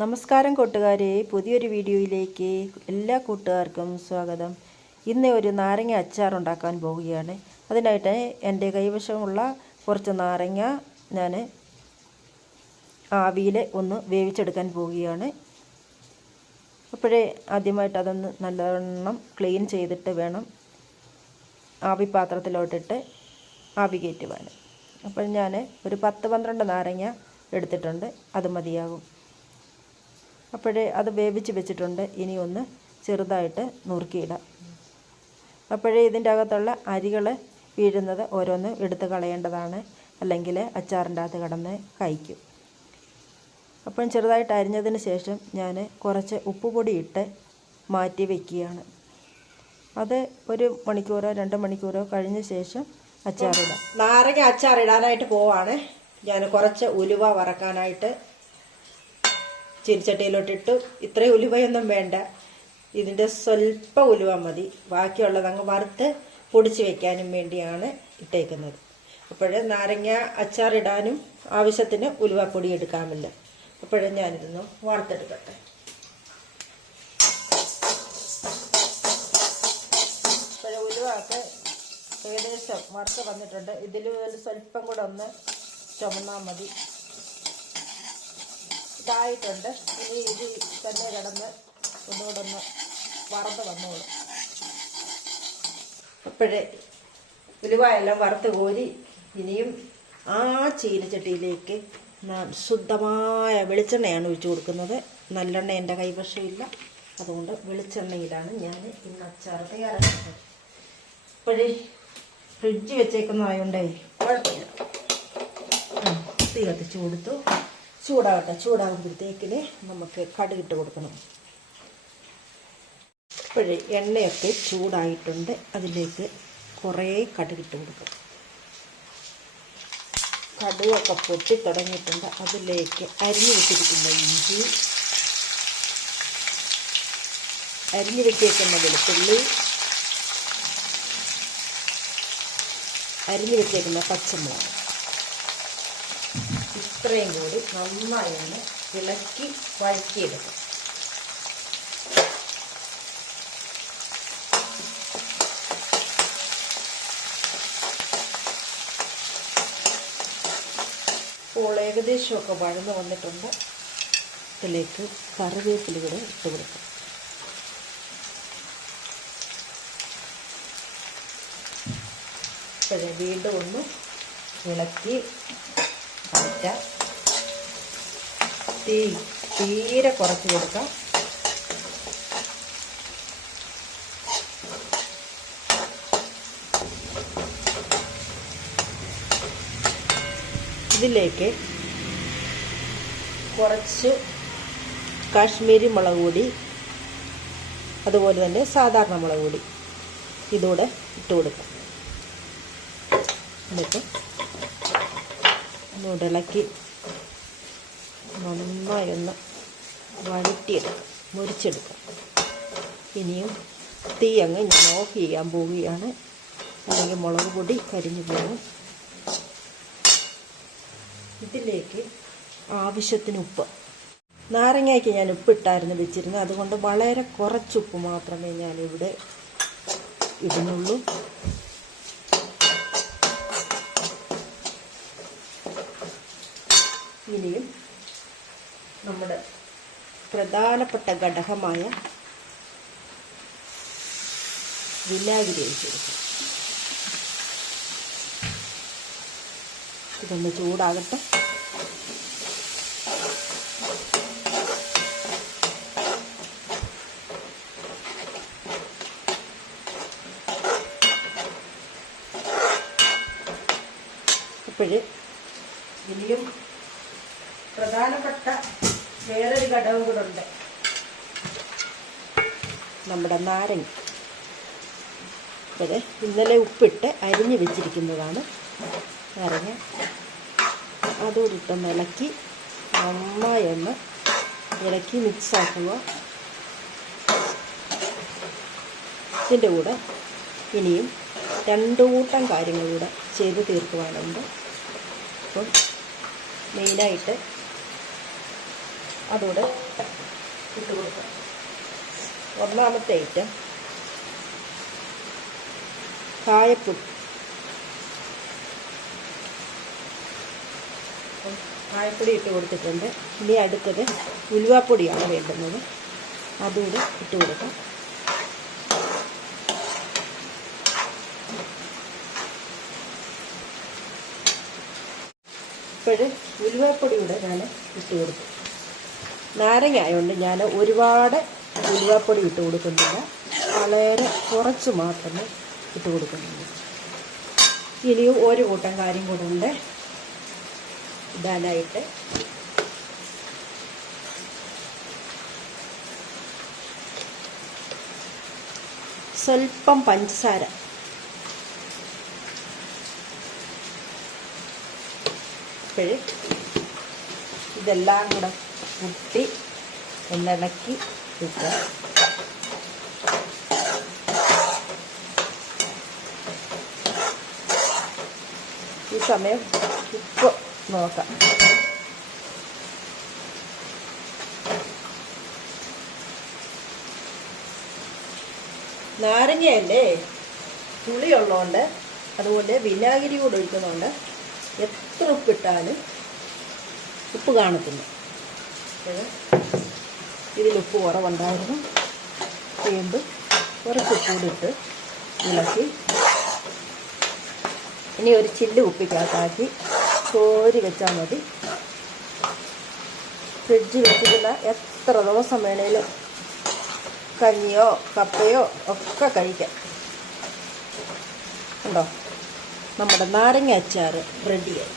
നമസ്കാരം കൂട്ടുകാരെ, പുതിയൊരു വീഡിയോയിലേക്ക് എല്ലാ കൂട്ടുകാർക്കും സ്വാഗതം. ഇന്ന് ഒരു നാരങ്ങ അച്ചാർ ഉണ്ടാക്കാൻ പോവുകയാണ്. അതിനായിട്ട് എൻ്റെ കൈവശമുള്ള കുറച്ച് നാരങ്ങ ഞാൻ ആവിയിൽ ഒന്ന് വേവിച്ചെടുക്കാൻ പോവുകയാണ്. അപ്പോഴേ ആദ്യമായിട്ട് അതൊന്ന് നല്ലവണ്ണം ക്ലീൻ ചെയ്തിട്ട് വേണം ആവി പാത്രത്തിലോട്ടിട്ട് ആവി കയറ്റുവാൻ. അപ്പോൾ ഞാൻ ഒരു 10-12 നാരങ്ങ എടുത്തിട്ടുണ്ട്, അത് മതിയാകും. അപ്പോഴേ അത് വേവിച്ച് വെച്ചിട്ടുണ്ട്. ഇനി ഒന്ന് ചെറുതായിട്ട് നുറുക്കിയിടാം. അപ്പോഴേ ഇതിൻ്റെ അകത്തുള്ള അരികൾ വീഴുന്നത് ഓരോന്ന് എടുത്ത് കളയേണ്ടതാണ്, അല്ലെങ്കിൽ അച്ചാറിൻ്റെ അകത്ത് കിടന്ന് കഴിക്കും. അപ്പം ചെറുതായിട്ട് അരിഞ്ഞതിന് ശേഷം ഞാൻ കുറച്ച് ഉപ്പുപൊടി ഇട്ട് മാറ്റി വയ്ക്കുകയാണ്. അത് 1 മണിക്കൂറോ 2 മണിക്കൂറോ കഴിഞ്ഞ ശേഷം അച്ചാറിടാം. നാരങ്ങ അച്ചാറിടാനായിട്ട് പോവാണ്. ഞാൻ കുറച്ച് ഉലുവ വറക്കാനായിട്ട് ചീനിച്ചട്ടിയിലോട്ടിട്ടു. ഇത്രയും ഉലുവയൊന്നും വേണ്ട, ഇതിൻ്റെ സ്വല്പം ഉലുവ മതി. ബാക്കിയുള്ളത് അങ്ങ് വറുത്ത് പൊടിച്ച് വയ്ക്കാനും വേണ്ടിയാണ് ഇട്ടേക്കുന്നത്. അപ്പോഴേ നാരങ്ങ അച്ചാറിടാനും ആവശ്യത്തിന് ഉലുവപ്പൊടി എടുക്കാമല്ലോ. അപ്പോഴേ ഞാനിരുന്നു വറുത്തെടുക്കട്ടെ. അപ്പോഴേ ഉലുവൊക്കെ ഏകദേശം വറുത്ത് വന്നിട്ടുണ്ട്. ഇതിൽ സ്വല്പം കൂടെ ഒന്ന് ചുമന്നാൽ മതി. ഇതായിട്ടുണ്ട്. ഇനി ഇത് തന്നെ കിടന്ന് ഒന്നുകൂടെ ഒന്ന് വറുത്ത് വന്നോളൂ. അപ്പോഴേ ഉലുവയെല്ലാം വറുത്ത് കോരി ഇനിയും ആ ചീനച്ചട്ടിയിലേക്ക് ശുദ്ധമായ വെളിച്ചെണ്ണയാണ് ഒഴിച്ചു കൊടുക്കുന്നത്. നല്ലെണ്ണ എൻ്റെ കൈവശമില്ല, അതുകൊണ്ട് വെളിച്ചെണ്ണയിലാണ് ഞാൻ ഇന്ന് അച്ചാർ തയ്യാറാക്കുന്നത്. അപ്പോഴേ ഫ്രിഡ്ജ് വെച്ചേക്കുന്നതായോണ്ടേ കുഴപ്പമില്ല. തീ കത്തിച്ച് കൊടുത്തു. ചൂടാവട്ടെ. ചൂടാകുമ്പോഴത്തേക്കിന് നമുക്ക് കടുകിട്ട് കൊടുക്കണം. ഇപ്പോഴേ എണ്ണയൊക്കെ ചൂടായിട്ടുണ്ട്. അതിലേക്ക് കുറേ കടുകിട്ട് കൊടുക്കും. കടുകൊക്കെ പൊട്ടി തുടങ്ങിയിട്ടുണ്ട്. അതിലേക്ക് അരിഞ്ഞു വെച്ചിരിക്കുന്ന ഇഞ്ചി, അരിഞ്ഞു വെച്ചേക്കുന്ന വെളുത്തുള്ളി, അരിഞ്ഞു വെച്ചേക്കുന്ന പച്ചമുളക്, ഇത്രയും കൂടി നന്നായി ഒന്ന് ഇളക്കി വഴറ്റിയെടുക്കും. ഇപ്പോൾ ഏകദേശമൊക്കെ വഴന്ന് വന്നിട്ടുണ്ട്. ഇതിലേക്ക് കറിവേപ്പില കൂടെ ഇട്ട് കൊടുക്കും. ഇപ്പോഴേ വീണ്ടും ഒന്ന് ഇളക്കി മാറ്റാം. തീരെ കുറച്ച് കൊടുക്കാം. ഇതിലേക്ക് കുറച്ച് കാശ്മീരി മുളക് പൊടി, അതുപോലെ തന്നെ സാധാരണ മുളക് പൊടി ഇതൂടെ ഇട്ട് കൊടുക്കാം. എന്നിട്ട് ഒന്നുകൂടെ ഇളക്കി നന്നായി ഒന്ന് വഴറ്റിയെടുക്കാം, മുരിച്ചെടുക്കാം. ഇനിയും തീ അങ്ങ് ഞാൻ ഓഫ് ചെയ്യാൻ പോവുകയാണ്, അല്ലെങ്കിൽ മുളക് പൊടി കരിഞ്ഞു പോകും. ഇതിലേക്ക് ആവശ്യത്തിന് ഉപ്പ്. നാരങ്ങയ്ക്ക് ഞാൻ ഉപ്പിട്ടായിരുന്നു വെച്ചിരുന്നത്, അതുകൊണ്ട് വളരെ കുറച്ചുപ്പ് മാത്രമേ ഞാനിവിടെ ഇടുന്നുള്ളൂ. ഇനിയും നമ്മുടെ പ്രധാനപ്പെട്ട ഘടകമായ വിനാഗിരി ഒഴിച്ചെടുക്കും. ഇതൊന്ന് ചൂടാകട്ടെ. അപ്പോഴേ ഇനിയും പ്രധാനപ്പെട്ട വേറൊരു ഘടകം കൂടെ ഉണ്ട്, നമ്മുടെ നാരങ്ങ. അതെ, ഇന്നലെ ഉപ്പിട്ട് അരിഞ്ഞു വെച്ചിരിക്കുന്നതാണ് നാരങ്ങ. അതോടിട്ടൊന്ന് ഇളക്കി നന്നായി ഒന്ന് ഇളക്കി മിക്സാക്കുക. ഇതിൻ്റെ കൂടെ ഇനിയും 2 കൂട്ടം കാര്യങ്ങളൂടെ ചെയ്ത് തീർക്കുവാനുണ്ട്. അപ്പം മെയിനായിട്ട് അതുകൂടെ ഇട്ട് കൊടുക്കാം. ഒന്നാമത്തെ ഐറ്റം കായപ്പൊടി. കായപ്പൊടി ഇട്ട് കൊടുത്തിട്ടുണ്ട്. ഇനി അടുത്തത് ഉലുവാപ്പൊടിയാണ് വേണ്ടുന്നത്. അതുകൂടെ ഇട്ട് കൊടുക്കാം. ഇപ്പോൾ ഉലുവാപ്പൊടി കൂടെ ഞാൻ ഇട്ട് കൊടുക്കും. നാരങ്ങ ആയതുകൊണ്ട് ഞാൻ ഒരുപാട് ഉലുവാപ്പൊടി ഇട്ട് കൊടുക്കുന്നില്ല, വളരെ കുറച്ച് മാത്രമേ ഇട്ട് കൊടുക്കുന്നുള്ളൂ. ഇനിയും ഒരു കൂട്ടം കാര്യം കൂടെ ഉണ്ട് ഇടാനായിട്ട്. സ്വല്പം പഞ്ചസാര. അപ്പോൾ ഇതെല്ലാം കൂടെ കുട്ടി ഒന്നിളക്കി വെക്കുക. ഈ സമയം ഉപ്പ് നോക്കാം. നാരങ്ങയല്ലേ പുളിയുള്ളതുകൊണ്ട്, അതുപോലെ വിനാഗിരി കൂടെ ഒഴിക്കുന്നതുകൊണ്ട് എത്ര ഉപ്പിട്ടാലും ഉപ്പ് കാണത്തില്ല. ഇതിൽ ഉപ്പ് കുറവുണ്ടായിരുന്നു. വീണ്ടും കുറച്ച് ഉപ്പൂടിട്ട് ഇളക്കി ഇനി ഒരു ചില്ല് കുപ്പിക്കകത്താക്കി കോരി വെച്ചാൽ മതി. ഫ്രിഡ്ജിൽ വെച്ചിരുന്ന എത്ര ദിവസം വേണേലും കഞ്ഞിയോ കപ്പയോ ഒക്കെ കഴിക്കാം. ഉണ്ടോ, നമ്മുടെ നാരങ്ങ അച്ചാർ റെഡിയായി.